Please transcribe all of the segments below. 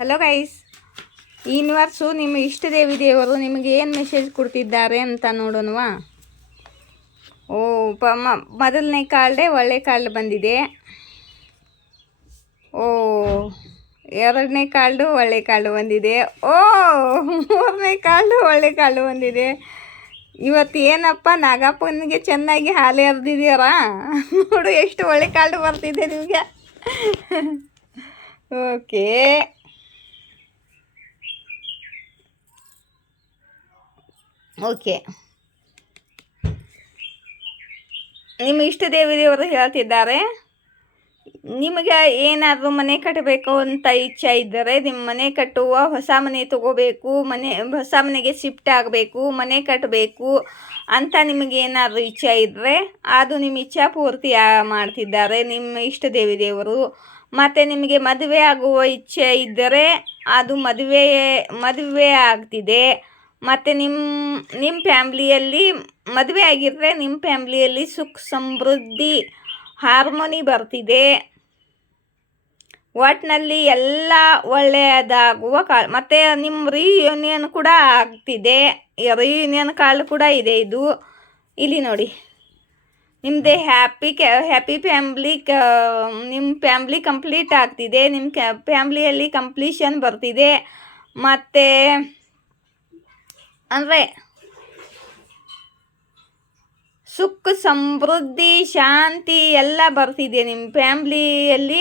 Hello guys, ಈ universe ನಿಮ್ಮ ಇಷ್ಟ ದೇವರು ನಿಮಗೆ ಏನು ಮೆಸೇಜ್ ಕೊಡ್ತಿದ್ದಾರೆ ಅಂತ ನೋಡೋಣವಾ. ಓ ಮೊದಲನೇ ಕಾರ್ಡೆ ಒಳ್ಳೆ ಕಾರ್ಡ್ ಬಂದಿದೆ. ಓ ಎರಡನೇ ಕಾರ್ಡು ಒಳ್ಳೆ ಕಾರ್ಡು ಬಂದಿದೆ. ಓ ಮೂರನೇ ಕಾರ್ಡು ಒಳ್ಳೆ ಕಾರ್ಡು ಬಂದಿದೆ. ಇವತ್ತು ಏನಪ್ಪ ನಾಗಪ್ಪನಿಗೆ ಚೆನ್ನಾಗಿ ಹಾಲು ಎರೆದಿದ್ದೀರಾ ನೋಡು, ಎಷ್ಟು ಒಳ್ಳೆ ಕಾರ್ಡು ಬರ್ತಿದೆ ನಿಮಗೆ. ಓಕೆ, ಓಕೆ, ನಿಮ್ಮ ಇಷ್ಟ ದೇವರು ಹೇಳ್ತಿದ್ದಾರೆ, ನಿಮಗೆ ಏನಾದರೂ ಮನೆ ಕಟ್ಟಬೇಕು ಅಂತ ಇಚ್ಛೆ ಇದ್ದರೆ, ನಿಮ್ಮ ಮನೆ ಕಟ್ಟುವ ಹೊಸ ಮನೆ ತಗೋಬೇಕು, ಹೊಸ ಮನೆಗೆ ಶಿಫ್ಟ್ ಆಗಬೇಕು, ಮನೆ ಕಟ್ಟಬೇಕು ಅಂತ ನಿಮಗೇನಾದರೂ ಇಚ್ಛೆ ಇದ್ದರೆ ಅದು ನಿಮ್ಮ ಇಚ್ಛೆ ಪೂರ್ತಿ ಮಾಡ್ತಿದ್ದಾರೆ ನಿಮ್ಮ ಇಷ್ಟ ದೇವರು. ಮತ್ತು ನಿಮಗೆ ಮದುವೆ ಆಗುವ ಇಚ್ಛೆ ಇದ್ದರೆ ಅದು ಮದುವೆ ಆಗ್ತಿದೆ. ಮತ್ತು ನಿಮ್ಮ ಫ್ಯಾಮ್ಲಿಯಲ್ಲಿ ಮದುವೆ ಆಗಿದ್ದರೆ ನಿಮ್ಮ ಫ್ಯಾಮ್ಲಿಯಲ್ಲಿ ಸುಖ ಸಮೃದ್ಧಿ ಹಾರ್ಮೋನಿ ಬರ್ತಿದೆ. ಒಟ್ಟಿನಲ್ಲಿ ಎಲ್ಲ ಒಳ್ಳೆಯದಾಗುವ ಕಾಲ. ಮತ್ತು ನಿಮ್ಮ ರಿಯೂನಿಯನ್ ಕೂಡ ಆಗ್ತಿದೆ, ರಿಯೂನಿಯನ್ ಕಾಲ ಕೂಡ ಇದೆ. ಇದು ಇಲ್ಲಿ ನೋಡಿ, ನಿಮ್ಮದೇ ಹ್ಯಾಪಿ ಫ್ಯಾಮ್ಲಿ, ನಿಮ್ಮ ಫ್ಯಾಮ್ಲಿ ಕಂಪ್ಲೀಟ್ ಆಗ್ತಿದೆ. ನಿಮ್ಮ ಫ್ಯಾಮ್ಲಿಯಲ್ಲಿ ಕಂಪ್ಲೀಷನ್ ಬರ್ತಿದೆ. ಮತ್ತು ಅಂದರೆ ಸುಖ ಸಮೃದ್ಧಿ ಶಾಂತಿ ಎಲ್ಲ ಬರ್ತಿದೆ. ನಿಮ್ಮ ಫ್ಯಾಮ್ಲಿಯಲ್ಲಿ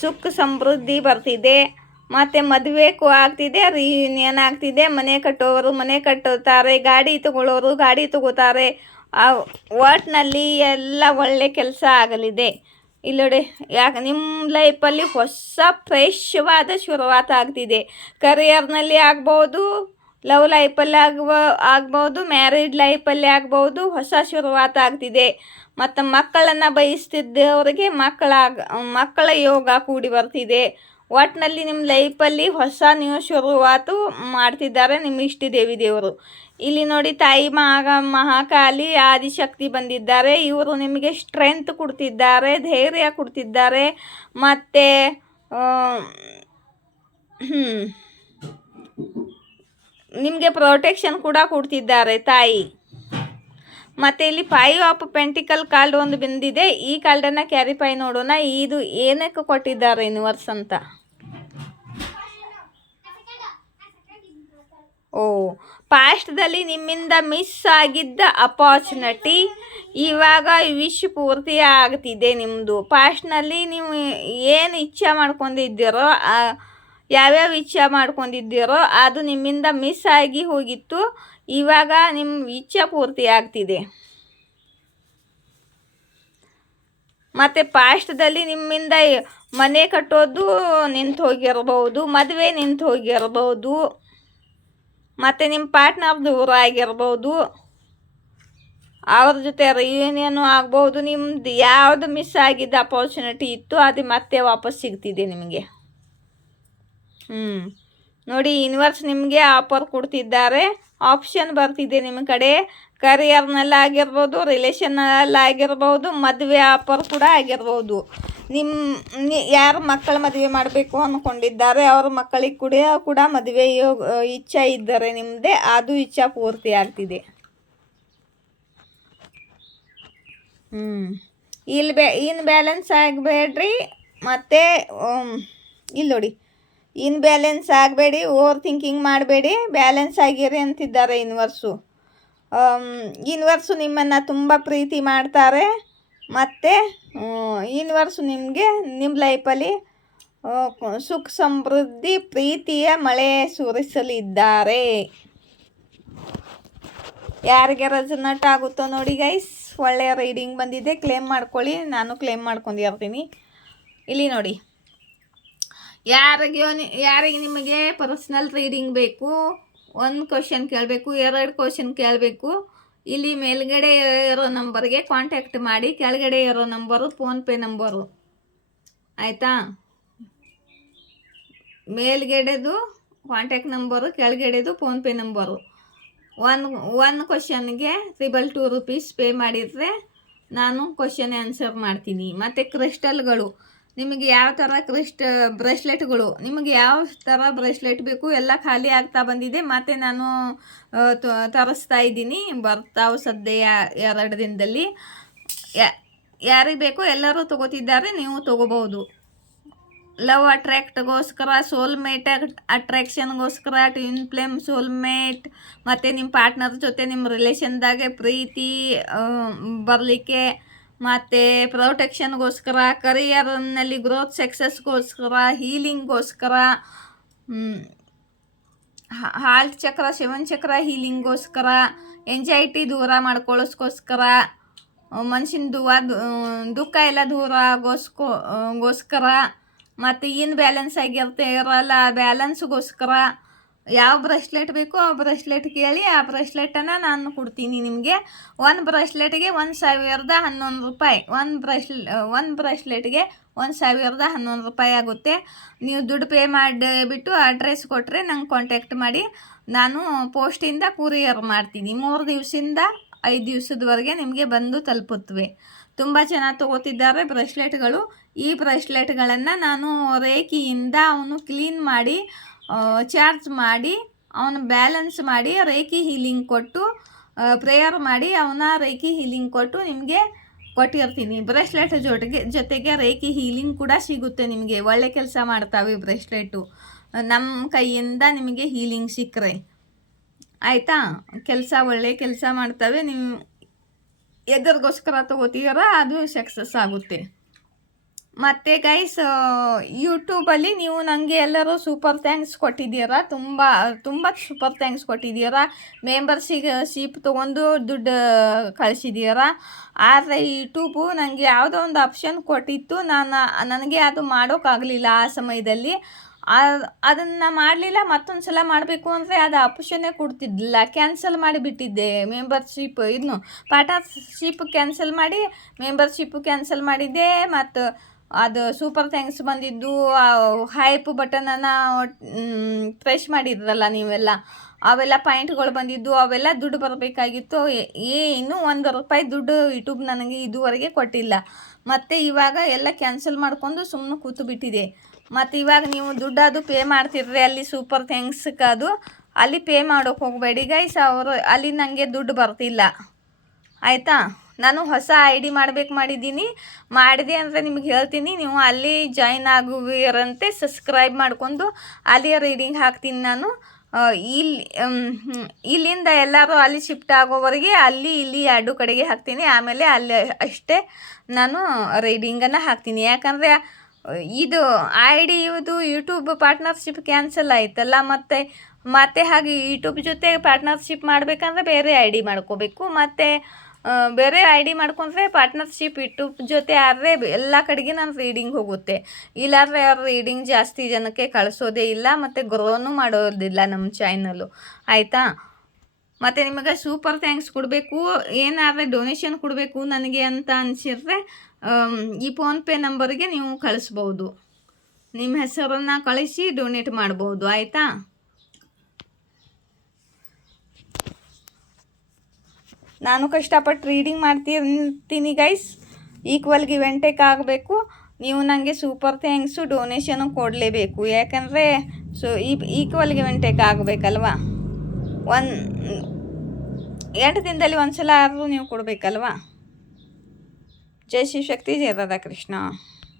ಸುಖ ಸಮೃದ್ಧಿ ಬರ್ತಿದೆ. ಮತ್ತು ಮದುವೆ ಆಗ್ತಿದೆ, ರಿಯೂನಿಯನ್ ಆಗ್ತಿದೆ. ಮನೆ ಕಟ್ಟೋರು ಮನೆ ಕಟ್ಟುತ್ತಾರೆ, ಗಾಡಿ ತಗೊಳ್ಳೋರು ಗಾಡಿ ತಗೋತಾರೆ. ಒಟ್ಟಿನಲ್ಲಿ ಎಲ್ಲ ಒಳ್ಳೆ ಕೆಲಸ ಆಗಲಿದೆ. ಇಲ್ಲಿ ನೋಡಿ, ಯಾಕೆ ನಿಮ್ಮ ಲೈಫಲ್ಲಿ ಹೊಸ ಫ್ರೆಶ್ವಾದ ಶುರುವಾತ ಆಗ್ತಿದೆ. ಕರಿಯರ್ನಲ್ಲಿ ಆಗ್ಬೋದು, ಲವ್ ಲೈಫಲ್ಲಿ ಆಗ್ಬೋದು, ಮ್ಯಾರಿಡ್ ಲೈಫಲ್ಲಿ ಆಗ್ಬೋದು. ಹೊಸ ಶುರುವಾತ ಆಗ್ತಿದೆ. ಮತ್ತು ಮಕ್ಕಳನ್ನು ಬಯಸ್ತಿದ್ದವರಿಗೆ ಮಕ್ಕಳ ಯೋಗ ಕೂಡಿ ಬರ್ತಿದೆ. ಒಟ್ಟಿನಲ್ಲಿ ನಿಮ್ಮ ಲೈಫಲ್ಲಿ ಹೊಸ ನ್ಯೂ ಶುರುವಾತು ಮಾಡ್ತಿದ್ದಾರೆ ನಿಮ್ಮ ಇಷ್ಟ ದೇವರು. ಇಲ್ಲಿ ನೋಡಿ, ತಾಯಿ ಮಹಾಕಾಲಿ ಆದಿಶಕ್ತಿ ಬಂದಿದ್ದಾರೆ. ಇವರು ನಿಮಗೆ ಸ್ಟ್ರೆಂತ್ ಕೊಡ್ತಿದ್ದಾರೆ, ಧೈರ್ಯ ಕೊಡ್ತಿದ್ದಾರೆ. ಮತ್ತು ನಿಮಗೆ ಪ್ರೊಟೆಕ್ಷನ್ ಕೂಡ ಕೊಡ್ತಿದ್ದಾರೆ ತಾಯಿ. ಮತ್ತು ಇಲ್ಲಿ 5 ಆಫ್ ಪೆಂಟಿಕಲ್ ಕಾರ್ಡ್ ಒಂದು ಬಂದಿದೆ. ಈ ಕಾರ್ಡನ್ನು ಕ್ಯಾರಿಫೈ ನೋಡೋಣ, ಇದು ಏನಕ್ಕೆ ಕೊಟ್ಟಿದ್ದಾರೆ ಯೂನಿವರ್ಸ್ ಅಂತ. ಓ, ಪಾಸ್ಟ್ದಲ್ಲಿ ನಿಮ್ಮಿಂದ ಮಿಸ್ ಆಗಿದ್ದ ಅಪಾರ್ಚುನಿಟಿ ಇವಾಗ ವಿಶ್ ಪೂರ್ತಿ ಆಗ್ತಿದೆ ನಿಮ್ಮದು. ಪಾಸ್ಟ್ನಲ್ಲಿ ನೀವು ಏನು ಇಚ್ಛೆ ಮಾಡ್ಕೊಂಡಿದ್ದೀರೋ, ಯಾವ್ಯಾವ ಇಚ್ಛೆ ಮಾಡ್ಕೊಂಡಿದ್ದೀರೋ ಅದು ನಿಮ್ಮಿಂದ ಮಿಸ್ ಆಗಿ ಹೋಗಿತ್ತು. ಇವಾಗ ನಿಮ್ಮ ಇಚ್ಛೆ ಪೂರ್ತಿ ಆಗ್ತಿದೆ. ಮತ್ತು ಪಾಸ್ಟ್ದಲ್ಲಿ ನಿಮ್ಮಿಂದ ಮನೆ ಕಟ್ಟೋದು ನಿಂತು ಹೋಗಿರ್ಬೋದು, ಮದುವೆ ನಿಂತು ಹೋಗಿರ್ಬೋದು, ಮತ್ತು ನಿಮ್ಮ ಪಾರ್ಟ್ನರ್ ದೂರ ಆಗಿರ್ಬೋದು, ಅವ್ರ ಜೊತೆ ರಿಯೂನಿಯನ್ ಆಗ್ಬೋದು. ನಿಮ್ದು ಯಾವುದು ಮಿಸ್ ಆಗಿದ್ದ ಅಪಾರ್ಚುನಿಟಿ ಇತ್ತು ಅದು ಮತ್ತೆ ವಾಪಸ್ ಸಿಗ್ತಿದೆ ನಿಮಗೆ. ನೋಡಿ, ಯೂನಿವರ್ಸ್ ನಿಮಗೆ ಆಫರ್ ಕೊಡ್ತಿದ್ದಾರೆ, ಆಪ್ಷನ್ ಬರ್ತಿದೆ ನಿಮ್ಮ ಕಡೆ. ಕರಿಯರ್ನಲ್ಲಾಗಿರ್ಬೋದು, ರಿಲೇಷನ್ನಲ್ಲಾಗಿರ್ಬೋದು, ಮದುವೆ ಆಫರ್ ಕೂಡ ಆಗಿರ್ಬೋದು. ಯಾರು ಮಕ್ಕಳ ಮದುವೆ ಮಾಡಬೇಕು ಅಂದ್ಕೊಂಡಿದ್ದಾರೆ ಅವ್ರ ಮಕ್ಕಳಿಗೆ ಕೂಡ ಮದುವೆ ಇಚ್ಛೆ ಇದ್ದರೆ ನಿಮ್ಮದೇ ಅದು ಇಚ್ಛೆ ಪೂರ್ತಿ ಆಗ್ತಿದೆ. ಇನ್ ಬ್ಯಾಲೆನ್ಸ್ ಆಗಬೇಡ್ರಿ. ಮತ್ತು ಇಲ್ಲಿ ನೋಡಿ, ಇನ್ ಬ್ಯಾಲೆನ್ಸ್ ಆಗಬೇಡಿ, ಓವರ್ ಥಿಂಕಿಂಗ್ ಮಾಡಬೇಡಿ, ಬ್ಯಾಲೆನ್ಸ್ ಆಗಿರಿ ಅಂತಿದ್ದಾರೆ ಯೂನಿವರ್ಸು. ಯೂನಿವರ್ಸು ನಿಮ್ಮನ್ನು ತುಂಬ ಪ್ರೀತಿ ಮಾಡ್ತಾರೆ. ಮತ್ತು ಯೂನಿವರ್ಸು ನಿಮಗೆ ನಿಮ್ಮ ಲೈಫಲ್ಲಿ ಸುಖ ಸಮೃದ್ಧಿ ಪ್ರೀತಿಯ ಮಳೆ ಸುರಿಸಲಿದ್ದಾರೆ. ಯಾರಿಗೆ ರೆಸನೇಟ್ ಆಗುತ್ತೋ ನೋಡಿ ಗೈಸ್, ಒಳ್ಳೆಯ ರೀಡಿಂಗ್ ಬಂದಿದೆ, ಕ್ಲೇಮ್ ಮಾಡ್ಕೊಳ್ಳಿ. ನಾನು ಕ್ಲೇಮ್ ಮಾಡ್ಕೊಂಡಿರ್ತೀನಿ. ಇಲ್ಲಿ ನೋಡಿ, ಯಾರಿಗೆ ನಿಮಗೆ ಪರ್ಸ್ನಲ್ ರೀಡಿಂಗ್ ಬೇಕು, 1 ಕ್ವಶನ್ ಕೇಳಬೇಕು, 2 ಕ್ವಶನ್ ಕೇಳಬೇಕು, ಇಲ್ಲಿ ಮೇಲ್ಗಡೆ ಇರೋ ನಂಬರ್ಗೆ ಕಾಂಟ್ಯಾಕ್ಟ್ ಮಾಡಿ. ಕೆಳಗಡೆ ಇರೋ ನಂಬರು ಫೋನ್ಪೇ ನಂಬರು, ಆಯಿತಾ? ಮೇಲ್ಗಡೆದು ಕಾಂಟ್ಯಾಕ್ಟ್ ನಂಬರು, ಕೆಳಗಡೆದು ಫೋನ್ಪೇ ನಂಬರು. 1 ಕ್ವಶನ್ಗೆ 222 ರೂಪೀಸ್ ಪೇ ಮಾಡಿದರೆ ನಾನು ಕ್ವಶನ್ ಆನ್ಸರ್ ಮಾಡ್ತೀನಿ. ಮತ್ತು ಕ್ರಿಸ್ಟಲ್ಗಳು ನಿಮಗೆ ಯಾವ ಥರ ಬ್ರೇಸ್ಲೆಟ್ಗಳು ನಿಮಗೆ ಯಾವ ಥರ ಬ್ರೇಸ್ಲೆಟ್ ಬೇಕು ಎಲ್ಲ ಖಾಲಿ ಆಗ್ತಾ ಬಂದಿದೆ. ಮತ್ತು ನಾನು ತರಿಸ್ತಾ ಇದ್ದೀನಿ, ಬರ್ತಾವೆ ಸದ್ಯ 2 ದಿನದಲ್ಲಿ. ಯಾರಿಗೆ ಬೇಕೋ ಎಲ್ಲರೂ ತೊಗೋತಿದ್ದಾರೆ, ನೀವು ತೊಗೋಬೋದು. ಲವ್ ಅಟ್ರ್ಯಾಕ್ಟ್ಗೋಸ್ಕರ, ಸೋಲ್ಮೇಟ್ ಅಟ್ರ್ಯಾಕ್ಷನ್ಗೋಸ್ಕರ, ಟ್ವಿನ್ ಫ್ಲೇಮ್ ಸೋಲ್ಮೇಟ್, ಮತ್ತು ನಿಮ್ಮ ಪಾರ್ಟ್ನರ್ ಜೊತೆ ನಿಮ್ಮ ರಿಲೇಷನ್ದಾಗೆ ಪ್ರೀತಿ ಬರಲಿಕ್ಕೆ, ಮತ್ತು ಪ್ರೊಟೆಕ್ಷನ್ಗೋಸ್ಕರ, ಕರಿಯರ್ನಲ್ಲಿ ಗ್ರೋತ್ ಸಕ್ಸಸ್ಗೋಸ್ಕರ, ಹೀಲಿಂಗ್ಗೋಸ್ಕರ, ಹಾರ್ಟ್ ಚಕ್ರ 7 ಚಕ್ರ ಹೀಲಿಂಗ್ಗೋಸ್ಕರ, ಎಂಜೈಟಿ ದೂರ ಮಾಡ್ಕೊಳ್ಳೋಸ್ಕೋಸ್ಕರ, ಮನುಷ್ಯನ ದುಃಖ ಎಲ್ಲ ದೂರ ಗೋಸ್ಕರ, ಮತ್ತು ಬ್ಯಾಲೆನ್ಸ್ ಆಗಿರ್ತಾರಲ್ಲ ಬ್ಯಾಲೆನ್ಸ್ಗೋಸ್ಕರ. ಯಾವ ಬ್ರೇಸ್ಲೆಟ್ ಬೇಕೋ ಆ ಬ್ರೇಸ್ಲೆಟ್ ಕೇಳಿ, ಆ ಬ್ರೇಸ್ಲೆಟನ್ನು ನಾನು ಕೊಡ್ತೀನಿ ನಿಮಗೆ. ಒಂದು ಬ್ರೇಸ್ಲೆಟ್ಗೆ 1011 ರೂಪಾಯಿ. ಒಂದು ಬ್ರೇಸ್ಲೆಟ್ಗೆ 1011 ರೂಪಾಯಿ ಆಗುತ್ತೆ. ನೀವು ದುಡ್ಡು ಪೇ ಮಾಡಿಬಿಟ್ಟು ಅಡ್ರೆಸ್ ಕೊಟ್ಟರೆ ನಂಗೆ ಕಾಂಟ್ಯಾಕ್ಟ್ ಮಾಡಿ, ನಾನು ಪೋಸ್ಟಿಂದ ಕೂರಿಯರ್ ಮಾಡ್ತೀನಿ. 3 ದಿವಸದಿಂದ 5 ದಿವಸದವರೆಗೆ ನಿಮಗೆ ಬಂದು ತಲುಪುತ್ತವೆ. ತುಂಬ ಚೆನ್ನಾಗಿ ತೊಗೋತಿದ್ದಾರೆ ಬ್ರೇಸ್ಲೆಟ್ಗಳು. ಈ ಬ್ರೇಸ್ಲೆಟ್ಗಳನ್ನು ನಾನು ರೇಖಿಯಿಂದ ಅವನು ಕ್ಲೀನ್ ಮಾಡಿ, ಚಾರ್ಜ್ ಮಾಡಿ, ಅವನು ಬ್ಯಾಲೆನ್ಸ್ ಮಾಡಿ, ರೇಖಿ ಹೀಲಿಂಗ್ ಕೊಟ್ಟು, ಪ್ರೇಯರ್ ಮಾಡಿ, ಅವನ ರೇಖಿ ಹೀಲಿಂಗ್ ಕೊಟ್ಟು ನಿಮಗೆ ಕೊಟ್ಟಿರ್ತೀನಿ. ಬ್ರೇಸ್ಲೆಟ್ ಜೊತೆಗೆ ರೇಖಿ ಹೀಲಿಂಗ್ ಕೂಡ ಸಿಗುತ್ತೆ ನಿಮಗೆ. ಒಳ್ಳೆ ಕೆಲಸ ಮಾಡ್ತಾವೆ ಬ್ರೇಸ್ಲೆಟು. ನಮ್ಮ ಕೈಯಿಂದ ನಿಮಗೆ ಹೀಲಿಂಗ್ ಸಿಕ್ಕರೆ ಆಯಿತಾ. ಒಳ್ಳೆ ಕೆಲಸ ಮಾಡ್ತವೆ. ನೀವು ಎದರಿಗೋಸ್ಕರ ತೊಗೋತೀರ ಅದು ಸಕ್ಸಸ್ ಆಗುತ್ತೆ. ಮತ್ತು ಗೈಸ್, ಯೂಟ್ಯೂಬಲ್ಲಿ ನೀವು ನನಗೆ ಎಲ್ಲರೂ ಸೂಪರ್ ಥ್ಯಾಂಕ್ಸ್ ಕೊಟ್ಟಿದ್ದೀರಾ. ತುಂಬ ಸೂಪರ್ ಥ್ಯಾಂಕ್ಸ್ ಕೊಟ್ಟಿದ್ದೀರಾ. ಮೆಂಬರ್ಶಿಪ್ ತೊಗೊಂಡು ದುಡ್ಡು ಕಳಿಸಿದ್ದೀರಾ. ಆದರೆ ಯೂಟ್ಯೂಬು ನನಗೆ ಯಾವುದೋ ಒಂದು ಆಪ್ಷನ್ ಕೊಟ್ಟಿತ್ತು, ನನಗೆ ಅದು ಮಾಡೋಕ್ಕಾಗಲಿಲ್ಲ ಆ ಸಮಯದಲ್ಲಿ. ಅದನ್ನು ಮಾಡಲಿಲ್ಲ. ಮತ್ತೊಂದು ಸಲ ಮಾಡಬೇಕು ಅಂದರೆ ಅದು ಆಪ್ಷನ್ನೇ ಕೊಡ್ತಿದ್ದಿಲ್ಲ. ಕ್ಯಾನ್ಸಲ್ ಮಾಡಿಬಿಟ್ಟಿದ್ದೆ ಮೆಂಬರ್ಶಿಪ್. ಪಾರ್ಟ್ನರ್ಶಿಪ್ ಕ್ಯಾನ್ಸಲ್ ಮಾಡಿ ಮೆಂಬರ್ಶಿಪ್ಪು ಕ್ಯಾನ್ಸಲ್ ಮಾಡಿದ್ದೆ. ಮತ್ತು ಅದು ಸೂಪರ್ ಥ್ಯಾಂಕ್ಸ್ ಬಂದಿದ್ದು, ಹೈಪ್ ಬಟನನ್ನು ಪ್ರೆಸ್ ಮಾಡಿದ್ರಲ್ಲ ನೀವೆಲ್ಲ, ಅವೆಲ್ಲ ಪಾಯಿಂಟ್ಗಳು ಬಂದಿದ್ದು, ಅವೆಲ್ಲ ದುಡ್ಡು ಬರಬೇಕಾಗಿತ್ತು. ಇನ್ನೂ 1 ರೂಪಾಯಿ ದುಡ್ಡು ಯೂಟ್ಯೂಬ್ ನನಗೆ ಇದುವರೆಗೆ ಕೊಟ್ಟಿಲ್ಲ. ಮತ್ತು ಇವಾಗ ಎಲ್ಲ ಕ್ಯಾನ್ಸಲ್ ಮಾಡ್ಕೊಂಡು ಸುಮ್ಮನೆ ಕೂತು ಬಿಟ್ಟಿದೆ. ಮತ್ತು ಇವಾಗ ನೀವು ದುಡ್ಡು ಪೇ ಮಾಡ್ತಿರ್ರಿ ಅಲ್ಲಿ ಸೂಪರ್ ಥ್ಯಾಂಕ್ಸ್ಗೆ, ಅಲ್ಲಿ ಪೇ ಮಾಡೋಕೆ ಹೋಗಬೇಡಿ ಗೈಸ್. ಅಲ್ಲಿ ನನಗೆ ದುಡ್ಡು ಬರ್ತಿಲ್ಲ ಆಯಿತಾ. ನಾನು ಹೊಸ ID ಮಾಡಿದೆ ಅಂದರೆ ನಿಮಗೆ ಹೇಳ್ತೀನಿ. ನೀವು ಅಲ್ಲಿ ಜಾಯಿನ್ ಆಗುವಿರಂತೆ, ಸಬ್ಸ್ಕ್ರೈಬ್ ಮಾಡಿಕೊಂಡು ಅಲ್ಲಿ ರೀಡಿಂಗ್ ಹಾಕ್ತೀನಿ ನಾನು. ಇಲ್ಲಿಂದ ಎಲ್ಲರೂ ಅಲ್ಲಿ ಶಿಫ್ಟ್ ಆಗೋವರೆಗೆ ಇಲ್ಲಿ 2 ಕಡೆಗೆ ಹಾಕ್ತೀನಿ. ಆಮೇಲೆ ಅಲ್ಲಿ ಅಷ್ಟೇ ನಾನು ರೀಡಿಂಗನ್ನು ಹಾಕ್ತೀನಿ. ಯಾಕಂದರೆ ಇದು ಇದು ಯೂಟ್ಯೂಬ್ ಪಾರ್ಟ್ನರ್ಶಿಪ್ ಕ್ಯಾನ್ಸಲ್ ಆಯ್ತಲ್ಲ. ಮತ್ತೆ ಹಾಗೆ ಯೂಟ್ಯೂಬ್ ಜೊತೆ ಪಾರ್ಟ್ನರ್ಶಿಪ್ ಮಾಡಬೇಕಂದ್ರೆ ಬೇರೆ ID ಮಾಡ್ಕೋಬೇಕು. ಮತ್ತು ಬೇರೆ ID ಮಾಡ್ಕೊಂಡ್ರೆ ಪಾರ್ಟ್ನರ್ಶಿಪ್ ಯೂಟ್ಯೂಬ್ ಜೊತೆ ಆದರೆ ಎಲ್ಲ ಕಡೆಗೆ ನಾನು ರೀಡಿಂಗ್ ಹೋಗುತ್ತೆ. ಇಲ್ಲಾಂದರೆ ಅವ್ರು ರೀಡಿಂಗ್ ಜಾಸ್ತಿ ಜನಕ್ಕೆ ಕಳಿಸೋದೇ ಇಲ್ಲ, ಮತ್ತು ಗ್ರೋನು ಮಾಡೋದಿಲ್ಲ ನಮ್ಮ ಚಾನಲ್ಲು ಆಯಿತಾ. ಮತ್ತು ನಿಮಗೆ ಸೂಪರ್ ಥ್ಯಾಂಕ್ಸ್ ಕೊಡಬೇಕು, ಏನಾದರೆ ಡೊನೇಷನ್ ಕೊಡಬೇಕು ನನಗೆ ಅಂತ ಅನಿಸಿದ್ರೆ ಈ ಫೋನ್ಪೇ ನಂಬರ್ಗೆ ನೀವು ಕಳಿಸ್ಬೋದು. ನಿಮ್ಮ ಹೆಸರನ್ನು ಕಳಿಸಿ ಡೊನೇಟ್ ಮಾಡ್ಬೋದು ಆಯಿತಾ. ನಾನು ಕಷ್ಟಪಟ್ಟು ರೀಡಿಂಗ್ ಮಾಡ್ತಿರ್ತೀನಿ guys. Equal give and take ಆಗಬೇಕು. ನೀವು ನನಗೆ ಸೂಪರ್ ಥ್ಯಾಂಕ್ಸು ಡೊನೇಷನು ಕೊಡಲೇಬೇಕು. ಯಾಕಂದರೆ ಈಕ್ವಲ್ ಗಿವ್ ಆ್ಯಂಡ್ ಟೇಕ್ ಆಗಬೇಕಲ್ವ. 2 ದಿನದಲ್ಲಿ 1 ಸಲ ಆದರೂ ನೀವು ಕೊಡಬೇಕಲ್ವ. ಜೈ ಶಿವಶಕ್ತಿ, ಜಯ ರಾಧಾಕೃಷ್ಣ.